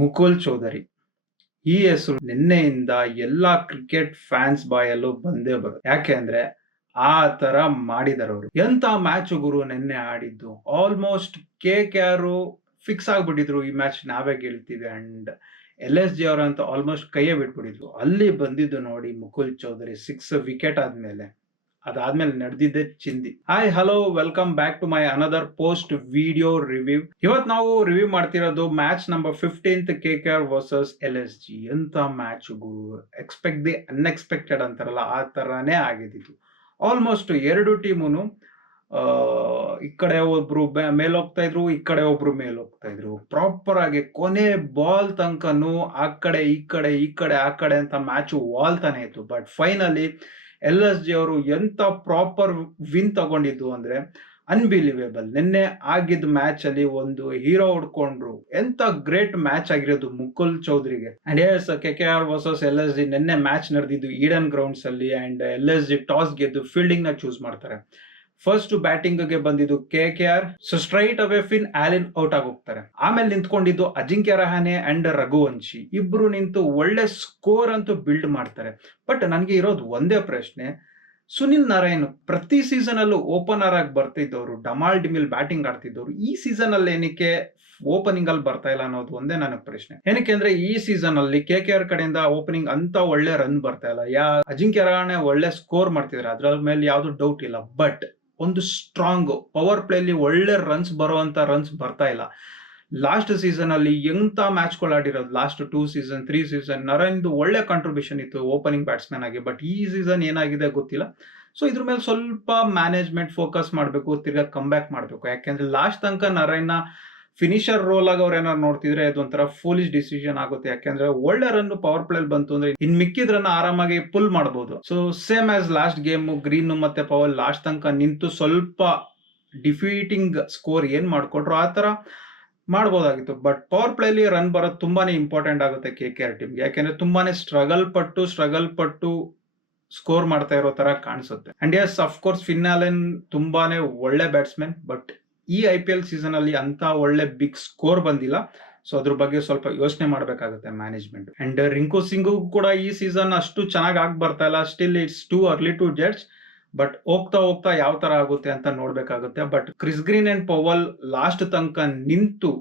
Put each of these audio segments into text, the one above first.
ಮುಕುಲ್ ಚೌಧರಿ ಈ ಹೆಸರು ನಿನ್ನೆಯಿಂದ ಎಲ್ಲಾ ಕ್ರಿಕೆಟ್ ಫ್ಯಾನ್ಸ್ ಬಾಯಲ್ಲೂ ಬಂದೇ ಬರುತ್ತೆ. ಯಾಕೆ ಅಂದ್ರೆ ಆ ತರ ಮಾಡಿದಾರೆ ಅವರು. ಎಂತ ಮ್ಯಾಚ್ ಗುರು ನಿನ್ನೆ ಆಡಿದ್ದು. ಆಲ್ಮೋಸ್ಟ್ KKR ಫಿಕ್ಸ್ ಆಗ್ಬಿಟ್ಟಿದ್ರು ಈ ಮ್ಯಾಚ್ ನಾವೇ ಗೆಲ್ತೀವಿ. ಅಂಡ್ LSG ಅವರಂತೂ ಆಲ್ಮೋಸ್ಟ್ ಕೈಯೇ ಬಿಟ್ಬಿಟ್ಟಿದ್ರು. ಅಲ್ಲಿ ಬಂದಿದ್ದು ನೋಡಿ ಮುಕುಲ್ ಚೌಧರಿ 6 ವಿಕೆಟ್ ಆದ್ಮೇಲೆ ಅದಾದ್ಮೇಲೆ ನಡೆದಿದ್ದೆ ಚಿಂದಿ. Hi hello welcome back to my another post video review. ಇವತ್ತು ನಾವು ರಿವ್ಯೂ ಮಾಡ್ತಿರೋದು match number 15 KKR versus LSG. ಎಂತ ಮ್ಯಾಚ್ ಗುರು. ಎಕ್ಸ್ಪೆಕ್ಟ್ ದಿ ಅನ್ಎಕ್ಸ್ಪೆಕ್ಟೆಡ್ ಅಂತಾರಲ್ಲ ಆ ತರಾನೇ ಆಗಿದ್ದು. ಆಲ್ಮೋಸ್ಟ್ ಎರಡು ಟೀಮುನು ಈ ಕಡೆ ಒಬ್ರು ಮೇಲೋಗ್ತಾ ಇದ್ರು, ಈ ಕಡೆ ಒಬ್ರು ಮೇಲೋಗ್ತಾ ಇದ್ರು. ಪ್ರಾಪರ್ ಆಗಿ ಕೊನೆ ಬಾಲ್ ತನಕನು ಆ ಕಡೆ ಈ ಕಡೆ ಈ ಕಡೆ ಆ ಕಡೆ ಅಂತ ಮ್ಯಾಚ್ ವಾಲ್ತಾನೆ ಇತ್ತು. ಬಟ್ ಫೈನಲಿ LSG ಅವರು ಎಂತ ಪ್ರಾಪರ್ ವಿನ್ ತಗೊಂಡಿದ್ದು ಅಂದ್ರೆ ಅನ್ಬಿಲಿವೇಬಲ್. ನಿನ್ನೆ ಆಗಿದ್ದ ಮ್ಯಾಚ್ ಅಲ್ಲಿ ಒಂದು ಹೀರೋ ಹೊಡ್ಕೊಂಡ್ರು. ಎಂತ ಗ್ರೇಟ್ ಮ್ಯಾಚ್ ಆಗಿರೋದು ಮುಕುಲ್ ಚೌಧರಿಗೆ. And yes KKR versus LSG ನಿನ್ನೆ ಮ್ಯಾಚ್ ನಡೆದಿದ್ದು ಈಡನ್ ಗ್ರೌಂಡ್ಸ್ ಅಲ್ಲಿ. ಅಂಡ್ LSG ಟಾಸ್ ಗೆದ್ದು ಫೀಲ್ಡಿಂಗ್ ನ ಚೂಸ್ ಮಾಡ್ತಾರೆ. ಫಸ್ಟ್ ಬ್ಯಾಟಿಂಗ್ ಗೆ ಬಂದಿದ್ದು KKR. So straight away Finn Allen out ಆಗಿ ಹೋಗ್ತಾರೆ. ಆಮೇಲೆ ನಿಂತ್ಕೊಂಡಿದ್ದು ಅಜಿಂಕ್ಯ ರಹಾನೆ ಅಂಡ್ ರಘುವಂಶಿ. ಇಬ್ರು ನಿಂತು ಒಳ್ಳೆ ಸ್ಕೋರ್ ಅಂತೂ ಬಿಲ್ಡ್ ಮಾಡ್ತಾರೆ. ಬಟ್ ನನ್ಗೆ ಇರೋದು ಒಂದೇ ಪ್ರಶ್ನೆ, ಸುನಿಲ್ ನಾರಾಯಣ್ ಪ್ರತಿ ಸೀಸನ್ ಅಲ್ಲೂ ಓಪನರ್ ಆಗಿ ಬರ್ತಿದ್ದವರು, ಡಮಾಲ್ ಡಿಮಿಲ್ ಬ್ಯಾಟಿಂಗ್ ಆಡ್ತಿದ್ದವರು, ಈ ಸೀಸನ್ ಅಲ್ಲಿ ಏನಕ್ಕೆ ಓಪನಿಂಗ್ ಅಲ್ಲಿ ಬರ್ತಾ ಇಲ್ಲ ಅನ್ನೋದು ಒಂದೇ ನನಗೆ ಪ್ರಶ್ನೆ. ಏನಕ್ಕೆ ಅಂದ್ರೆ ಈ ಸೀಸನ್ ಅಲ್ಲಿ KKR ಕಡೆಯಿಂದ ಓಪನಿಂಗ್ ಅಂತ ಒಳ್ಳೆ ರನ್ ಬರ್ತಾ ಇಲ್ಲ. ಅಜಿಂಕ್ಯ ರಹಾನೆ ಒಳ್ಳೆ ಸ್ಕೋರ್ ಮಾಡ್ತಿದ್ದಾರೆ, ಅದ್ರ ಮೇಲೆ ಯಾವ್ದು ಡೌಟ್ ಇಲ್ಲ. ಬಟ್ ಒಂದು ಸ್ಟ್ರಾಂಗ್ ಪವರ್ ಪ್ಲೇ ಅಲ್ಲಿ ಒಳ್ಳೆ ರನ್ಸ್ ಬರುವಂತ ರನ್ಸ್ ಬರ್ತಾ ಇಲ್ಲ. ಲಾಸ್ಟ್ ಸೀಸನ್ ಅಲ್ಲಿ ಎಂತ ಮ್ಯಾಚ್ ಗಳು ಆಡಿರೋದು, ಲಾಸ್ಟ್ 2 ಸೀಸನ್ 3 ಸೀಸನ್ ನರೇಂದು ಒಳ್ಳೆ ಕಾಂಟ್ರಿಬ್ಯೂಷನ್ ಇತ್ತು ಓಪನಿಂಗ್ ಬ್ಯಾಟ್ಸ್ಮನ್ ಆಗಿ. ಬಟ್ ಈ ಸೀಸನ್ ಏನಾಗಿದೆ ಗೊತ್ತಿಲ್ಲ. ಸೊ ಇದ್ರ ಮೇಲೆ ಸ್ವಲ್ಪ ಮ್ಯಾನೇಜ್ಮೆಂಟ್ ಫೋಕಸ್ ಮಾಡಬೇಕು, ತಿರ್ಗಾ ಕಮ್ ಬ್ಯಾಕ್ ಮಾಡಬೇಕು. ಯಾಕೆಂದ್ರೆ ಲಾಸ್ಟ್ ತನಕ ನರೇನ್ನ ಫಿನಿಶರ್ ರೋಲ್ ಆಗಿ ಅವ್ರು ಏನಾರು ನೋಡ್ತಿದ್ರೆ ಅದೊಂಥರ ಫೂಲಿಶ್ ಡಿಸಿಷನ್ ಆಗುತ್ತೆ. ಯಾಕೆಂದ್ರೆ ಒಳ್ಳೆ ರನ್ ಪವರ್ ಪ್ಲೇ ಬಂತು ಅಂದ್ರೆ ಇನ್ ಮಿಕ್ಕಿದ್ರನ್ನ ಆರಾಮಾಗಿ ಪುಲ್ ಮಾಡಬಹುದು. So same as last game green ಮತ್ತೆ ಪವರ್ ಲಾಸ್ಟ್ ತನಕ ನಿಂತು ಸ್ವಲ್ಪ ಡಿಫೀಟಿಂಗ್ ಸ್ಕೋರ್ ಏನ್ ಮಾಡ್ಕೊಟ್ರು ಆ ತರ ಮಾಡಬಹುದಾಗಿತ್ತು. ಬಟ್ ಪವರ್ ಪ್ಲೇ ಅಲ್ಲಿ ರನ್ ಬರೋದು ತುಂಬಾನೇ ಇಂಪಾರ್ಟೆಂಟ್ ಆಗುತ್ತೆ KKR ಟೀಮ್ಗೆ. ಯಾಕೆಂದ್ರೆ ತುಂಬಾನೇ ಸ್ಟ್ರಗಲ್ ಪಟ್ಟು ಸ್ಕೋರ್ ಮಾಡ್ತಾ ಇರೋ ತರ ಕಾಣಿಸುತ್ತೆ. And yes of course Finn Allen ತುಂಬಾನೇ ಒಳ್ಳೆ ಬ್ಯಾಟ್ಸ್ಮನ್. ಬಟ್ ಈ IPL ಸೀಸನ್ ಅಲ್ಲಿ ಅಂತ ಒಳ್ಳೆ ಬಿಗ್ ಸ್ಕೋರ್ ಬಂದಿಲ್ಲ. ಸೊ ಅದ್ರ ಬಗ್ಗೆ ಸ್ವಲ್ಪ ಯೋಚನೆ ಮಾಡ್ಬೇಕಾಗುತ್ತೆ ಮ್ಯಾನೇಜ್ಮೆಂಟ್. ಅಂಡ್ ರಿಂಕು ಸಿಂಗ್ ಕೂಡ ಈ ಸೀಸನ್ ಅಷ್ಟು ಚೆನ್ನಾಗಿ ಆಗಿ ಬರ್ತಾ ಇಲ್ಲ. Still it's too early to judge. But ಹೋಗ್ತಾ ಯಾವ ತರ ಆಗುತ್ತೆ ಅಂತ ನೋಡ್ಬೇಕಾಗುತ್ತೆ. But Chris Green and Powell last ತನಕ ನಿಂತು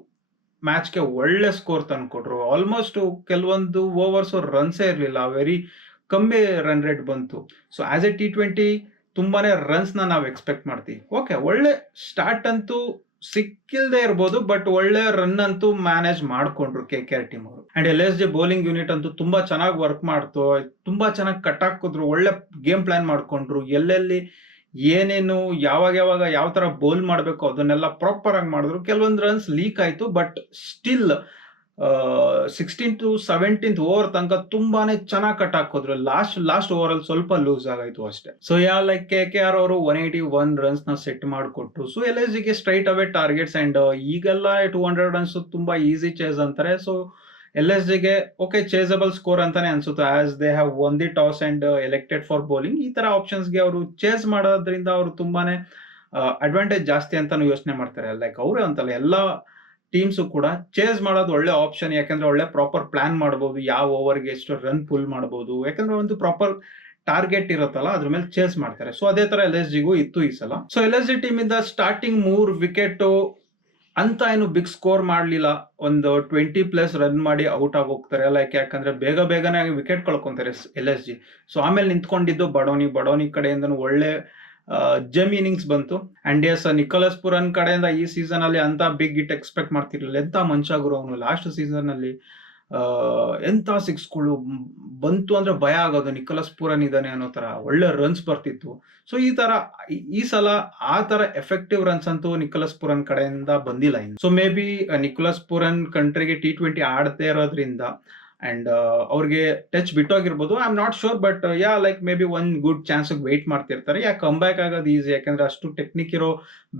ಮ್ಯಾಚ್ಗೆ ಒಳ್ಳೆ ಸ್ಕೋರ್ ತಂದ್ಕೊಟ್ರು. ಆಲ್ಮೋಸ್ಟ್ ಕೆಲವೊಂದು ಓವರ್ಸ್ ರನ್ಸೇ ಇರಲಿಲ್ಲ, ವೆರಿ ಕಮ್ಮಿ ರನ್ ರೇಟ್ ಬಂತು. ಸೊ ಆಸ್ ಎ T20 ತುಂಬಾನೇ ರನ್ಸ್ ನಾವು ಎಕ್ಸ್ಪೆಕ್ಟ್ ಮಾಡ್ತೀವಿ. ಓಕೆ, ಒಳ್ಳೆ ಸ್ಟಾರ್ಟ್ ಅಂತೂ ಸಿಕ್ಕಿಲ್ದೇ ಇರ್ಬೋದು, ಬಟ್ ಒಳ್ಳೆ ರನ್ ಅಂತೂ ಮ್ಯಾನೇಜ್ ಮಾಡ್ಕೊಂಡ್ರು KKR ಟೀಮ್ ಅವರು. ಅಂಡ್ LSG ಬೌಲಿಂಗ್ ಯೂನಿಟ್ ಅಂತೂ ತುಂಬಾ ಚೆನ್ನಾಗಿ ವರ್ಕ್ ಮಾಡ್ತು, ತುಂಬಾ ಚೆನ್ನಾಗಿ ಕಟ್ ಹಾಕಿದ್ರು, ಒಳ್ಳೆ ಗೇಮ್ ಪ್ಲಾನ್ ಮಾಡ್ಕೊಂಡ್ರು. ಎಲ್ಲೆಲ್ಲಿ ಏನೇನು ಯಾವಾಗ ಯಾವ ತರ ಬೌಲ್ ಮಾಡಬೇಕು ಅದನ್ನೆಲ್ಲ ಪ್ರಾಪರ್ ಆಗಿ ಮಾಡಿದ್ರು. ಕೆಲವೊಂದು ರನ್ಸ್ ಲೀಕ್ ಆಯ್ತು, but still 16 to 17th over ತನಕ ತುಂಬಾನೇ ಚೆನ್ನಾಗಿ ಕಟ್ ಹಾಕಿದ್ರು. ಲಾಸ್ಟ್ ಓವರ್ ಅಲ್ಲಿ ಸ್ವಲ್ಪ ಲೂಸ್ ಆಗಾಯ್ತು ಅಷ್ಟೇ. ಸೊ ಲೈಕ್ KKR ಅವರು 181 ರನ್ಸ್ ನ ಸೆಟ್ ಮಾಡಿಕೊಟ್ರು. ಸೊ LSG ಗೆ ಸ್ಟ್ರೈಟ್ ಅವೇ ಟಾರ್ಗೆಟ್ಸ್. ಅಂಡ್ ಈಗೆಲ್ಲ 200 ರನ್ಸ್ ತುಂಬಾ ಈಸಿ ಚೇಸ್ ಅಂತಾರೆ. ಸೊ LSG ಗೆ ಓಕೆ ಚೇಸಬಲ್ ಸ್ಕೋರ್ ಅಂತಾನೆ ಅನ್ಸುತ್ತೆ, as they have one the toss and elected for bowling. ಈ ತರ ಆಪ್ಷನ್ಸ್ ಗೆ ಅವರು ಚೇಸ್ ಮಾಡೋದ್ರಿಂದ ಅವರು ತುಂಬಾನೇ ಅಡ್ವಾಂಟೇಜ್ ಜಾಸ್ತಿ ಅಂತಾನು ಯೋಚನೆ ಮಾಡ್ತಾರೆ. ಲೈಕ್ ಅವರೇ ಅಂತಲ್ಲ, ಎಲ್ಲಾ ಟೀಮ್ಸ್ ಕೂಡ ಚೇಸ್ ಮಾಡೋದು ಒಳ್ಳೆ ಆಪ್ಷನ್. ಯಾಕಂದ್ರೆ ಒಳ್ಳೆ ಪ್ರಾಪರ್ ಪ್ಲಾನ್ ಮಾಡಬಹುದು, ಯಾವ ಓವರ್ಗೆ ಎಷ್ಟು ರನ್ ಪುಲ್ ಮಾಡಬಹುದು. ಯಾಕಂದ್ರೆ ಒಂದು ಪ್ರಾಪರ್ ಟಾರ್ಗೆಟ್ ಇರುತ್ತಲ್ಲ, ಅದ್ರ ಮೇಲೆ ಚೇಸ್ ಮಾಡ್ತಾರೆ. ಸೊ ಅದೇ ತರ LSG ಗೂ ಇತ್ತು ಈ ಸಲ. ಸೊ LSG ಟೀಮ್ ಇಂದ ಸ್ಟಾರ್ಟಿಂಗ್ 3 ವಿಕೆಟ್ ಅಂತ ಏನು ಬಿಗ್ ಸ್ಕೋರ್ ಮಾಡ್ಲಿಲ್ಲ, ಒಂದು 20+ ರನ್ ಮಾಡಿ ಔಟ್ ಆಗಿ ಹೋಗ್ತಾರೆ. ಲೈಕ್ ಯಾಕಂದ್ರೆ ಬೇಗನೆ ವಿಕೆಟ್ ಕಳ್ಕೊಂತಾರೆ LSG. ಸೊ ಆಮೇಲೆ ನಿಂತ್ಕೊಂಡಿದ್ದು ಬಡೋನಿ ಕಡೆಯಿಂದನೂ ಒಳ್ಳೆ ಜಮ್ ಇನ್ನಿಂಗ್ಸ್ ಬಂತು. ಅಂಡ್ ಎಸ್ ನಿಕೋಲಸ್ ಪುರನ್ ಕಡೆಯಿಂದ ಈ ಸೀಸನ್ ಅಲ್ಲಿ ಅಂತ ಬಿಗ್ ಹಿಟ್ ಎಕ್ಸ್ಪೆಕ್ಟ್ ಮಾಡ್ತಿರ್ಲಿಲ್ಲ. ಎಂತ ಮನುಷ್ಯಗುರು ಅವನು. ಲಾಸ್ಟ್ ಸೀಸನ್ ಅಲ್ಲಿ ಎಂತ ಸಿಕ್ಸ್ಗಳು ಬಂತು ಅಂದ್ರೆ ಭಯ ಆಗೋದು, ನಿಕೋಲಸ್ ಪುರನ್ ಇದ್ದಾನೆ ಅನ್ನೋ ತರ. ಒಳ್ಳೆ ರನ್ಸ್ ಬರ್ತಿತ್ತು. ಸೊ ಈ ಸಲ ಆ ತರ ಎಫೆಕ್ಟಿವ್ ರನ್ಸ್ ಅಂತೂ ನಿಕೋಲಸ್ ಪುರನ್ ಕಡೆಯಿಂದ ಬಂದಿಲ್ಲ ಇನ್ನು. So maybe Nicholas Pooran ಕಂಟ್ರಿಗೆ T20 ಆಡದೇ ಇರೋದ್ರಿಂದ ಅಂಡ್ ಅವ್ರಿಗೆ ಟಚ್ ಬಿಟ್ಟೋಗಿರ್ಬೋದು, I am not sure. But like maybe one good chance wait ಮಾಡ್ತಿರ್ತಾರೆ. ಕಮ್ ಬ್ಯಾಕ್ ಆಗೋದು ಈಸಿ, ಯಾಕಂದ್ರೆ ಅಷ್ಟು ಟೆಕ್ನಿಕ್ ಇರೋ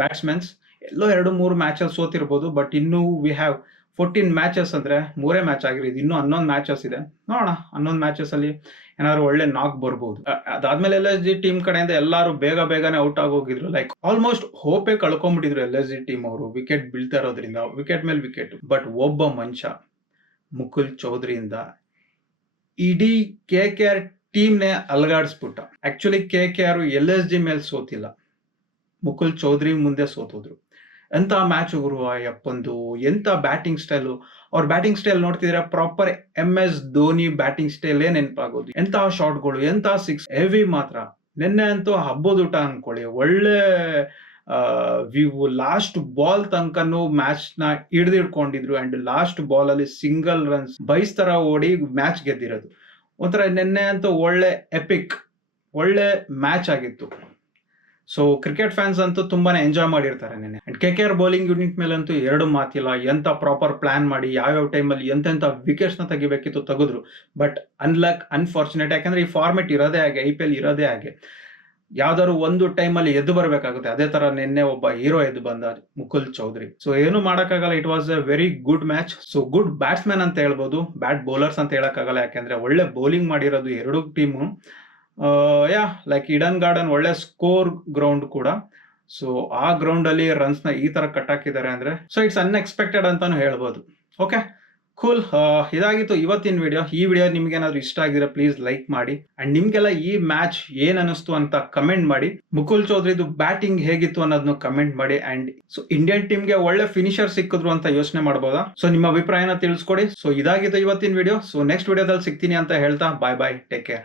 ಬ್ಯಾಟ್ಸ್ಮನ್ಸ್ ಎಲ್ಲೋ 2-3 ಮ್ಯಾಚಸ್ ಸೋತಿರ್ಬೋದು. ಬಟ್ ಇನ್ನು ವಿ ಹ್ಯಾವ್ 14 ಮ್ಯಾಚಸ್ ಅಂದ್ರೆ 3 ಮ್ಯಾಚ್ ಆಗಿರೋದು, ಇನ್ನೂ 11 ಮ್ಯಾಚಸ್ ಇದೆ. ನೋಡೋಣ 11 ಮ್ಯಾಚಸ್ ಅಲ್ಲಿ ಏನಾದ್ರು ಒಳ್ಳೆ ನಾಕ್ ಬರ್ಬೋದು. ಅದಾದ್ಮೇಲೆ LSG ಟೀಮ್ ಕಡೆಯಿಂದ ಎಲ್ಲಾರು ಬೇಗನೆ ಔಟ್ ಆಗೋಗಿದ್ರು. ಲೈಕ್ ಆಲ್ಮೋಸ್ಟ್ ಹೋಪೇ ಕಳ್ಕೊಂಡ್ಬಿಟ್ಟಿದ್ರು LSG ಟೀಮ್ ಅವರು, ವಿಕೆಟ್ ಬೀಳ್ತಾ ಇರೋದ್ರಿಂದ, ವಿಕೆಟ್ ಮೇಲೆ ವಿಕೆಟ್. ಬಟ್ ಒಬ್ಬ ಮನುಷ್ಯ ಮುಕುಲ್ ಚೌಧರಿಯಿಂದ ಇಡೀ KKR ಟೀಮ್ನೇ ಅಲಗಾಡಿಸ್ಬಿಟ್ಟ. ಆಕ್ಚುಲಿ KKR LSG ಮೇಲೆ ಸೋತಿಲ್ಲ, ಮುಕುಲ್ ಚೌಧರಿ ಮುಂದೆ ಸೋತೋದ್ರು. ಎಂತ ಮ್ಯಾಚ್ ಗುರು ಅಯ್ಯಪ್ಪಂದು, ಎಂತ ಬ್ಯಾಟಿಂಗ್ ಸ್ಟೈಲು. ಅವ್ರ ಬ್ಯಾಟಿಂಗ್ ಸ್ಟೈಲ್ ನೋಡ್ತಿದ್ರೆ ಪ್ರಾಪರ್ MS ಧೋನಿ ಬ್ಯಾಟಿಂಗ್ ಸ್ಟೈಲೇ ನೆನಪಾಗೋದು. ಎಂತ ಶಾಟ್ಗಳು, ಎಂತ ಸಿಕ್ಸ್, ಹೆವಿ ಮಾತ್ರ. ನಿನ್ನೆ ಅಂತೂ ಹಬ್ಬದೂಟ ಅನ್ಕೊಳ್ಳಿ. ಒಳ್ಳೆ ವ್ಯೂ. ಲಾಸ್ಟ್ ಬಾಲ್ ತನಕನೂ ಮ್ಯಾಚ್ ನ ಹಿಡ್ದಿಡ್ಕೊಂಡಿದ್ರು ಅಂಡ್ ಲಾಸ್ಟ್ ಬಾಲ್ ಅಲ್ಲಿ ಸಿಂಗಲ್ ರನ್ಸ್ ಬೈಸ್ ತರ ಓಡಿ ಮ್ಯಾಚ್ ಗೆದ್ದಿರೋದು. ಒಂಥರ ನಿನ್ನೆ ಅಂತೂ ಒಳ್ಳೆ ಎಪಿಕ್, ಒಳ್ಳೆ ಮ್ಯಾಚ್ ಆಗಿತ್ತು. ಸೊ ಕ್ರಿಕೆಟ್ ಫ್ಯಾನ್ಸ್ ಅಂತೂ ತುಂಬಾನೇ ಎಂಜಾಯ್ ಮಾಡಿರ್ತಾರೆ ನೆನ್ನೆ. ಅಂಡ್ KKR ಬೌಲಿಂಗ್ ಯೂನಿಟ್ ಮೇಲಂತೂ ಎರಡು ಮಾತಿಲ್ಲ. ಎಂತ ಪ್ರಾಪರ್ ಪ್ಲಾನ್ ಮಾಡಿ ಯಾವ್ಯಾವ ಟೈಮಲ್ಲಿ ಎಂತೆಂತ ವಿಕೆಟ್ಸ್ ನ ತೆಗಿಬೇಕಿತ್ತು ತೆಗೆದ್ರು. ಬಟ್ ಅನ್ಫಾರ್ಚುನೇಟ್, ಯಾಕಂದ್ರೆ ಈ ಫಾರ್ಮೆಟ್ ಇರೋದೇ ಹಾಗೆ, IPL ಇರೋದೇ ಹಾಗೆ. ಯಾವ್ದಾದ್ರು ಒಂದು ಟೈಮಲ್ಲಿ ಎದ್ದು ಬರಬೇಕಾಗುತ್ತೆ. ಅದೇ ತರ ನಿನ್ನೆ ಒಬ್ಬ ಹೀರೋ ಎದ್ದು ಬಂದ, ಮುಕುಲ್ ಚೌಧರಿ. ಸೊ ಏನು ಮಾಡಕ್ಕಾಗಲ್ಲ. It was A very good match. So good batsman ಅಂತ ಹೇಳ್ಬೋದು, ಬ್ಯಾಟ್ ಬೌಲರ್ಸ್ ಅಂತ ಹೇಳಕ್ಕಾಗಲ್ಲ, ಯಾಕಂದ್ರೆ ಒಳ್ಳೆ ಬೌಲಿಂಗ್ ಮಾಡಿರೋದು ಎರಡು ಟೀಮು. ಲೈಕ್ ಈಡನ್ ಗಾರ್ಡನ್ ಒಳ್ಳೆ ಸ್ಕೋರ್ ಗ್ರೌಂಡ್ ಕೂಡ. ಸೊ ಆ ಗ್ರೌಂಡ್ ಅಲ್ಲಿ ರನ್ಸ್ ನ ಈ ತರ ಕಟ್ ಹಾಕಿದ್ದಾರೆ ಅಂದ್ರೆ ಸೊ ಇಟ್ಸ್ ಅನ್ಎಕ್ಸ್ಪೆಕ್ಟೆಡ್ ಅಂತಾನು ಹೇಳ್ಬೋದು. Okay, cool. ಇದಾಗಿತ್ತು ಇವತ್ತಿನ ವಿಡಿಯೋ. ಈ ವಿಡಿಯೋ ನಿಮ್ಗೆ ಏನಾದ್ರು ಇಷ್ಟ ಆಗಿದ್ರೆ ಪ್ಲೀಸ್ ಲೈಕ್ ಮಾಡಿ. ಅಂಡ್ ನಿಮ್ಗೆಲ್ಲ ಈ ಮ್ಯಾಚ್ ಏನ್ ಅನಿಸ್ತು ಅಂತ ಕಮೆಂಟ್ ಮಾಡಿ. ಮುಕುಲ್ ಚೌಧರಿದು ಬ್ಯಾಟಿಂಗ್ ಹೇಗಿತ್ತು ಅನ್ನೋದನ್ನು ಕಮೆಂಟ್ ಮಾಡಿ. ಅಂಡ್ ಸೊ ಇಂಡಿಯನ್ ಟೀಮ್ಗೆ ಒಳ್ಳೆ ಫಿನಿಶರ್ ಸಿಕ್ಕಿದ್ರು ಅಂತ ಯೋಚನೆ ಮಾಡ್ಬೋದಾ? ಸೊ ನಿಮ್ಮ ಅಭಿಪ್ರಾಯನ ತಿಳಿಸ್ಕೊಡಿ. ಸೊ ಇದಾಗಿತ್ತು ಇವತ್ತಿನ ವಿಡಿಯೋ. ಸೊ ನೆಕ್ಸ್ಟ್ ವಿಡಿಯೋದಲ್ಲಿ ಸಿಗ್ತೀನಿ ಅಂತ ಹೇಳ್ತಾ ಬಾಯ್ ಬಾಯ್, ಟೇಕ್ ಕೇರ್.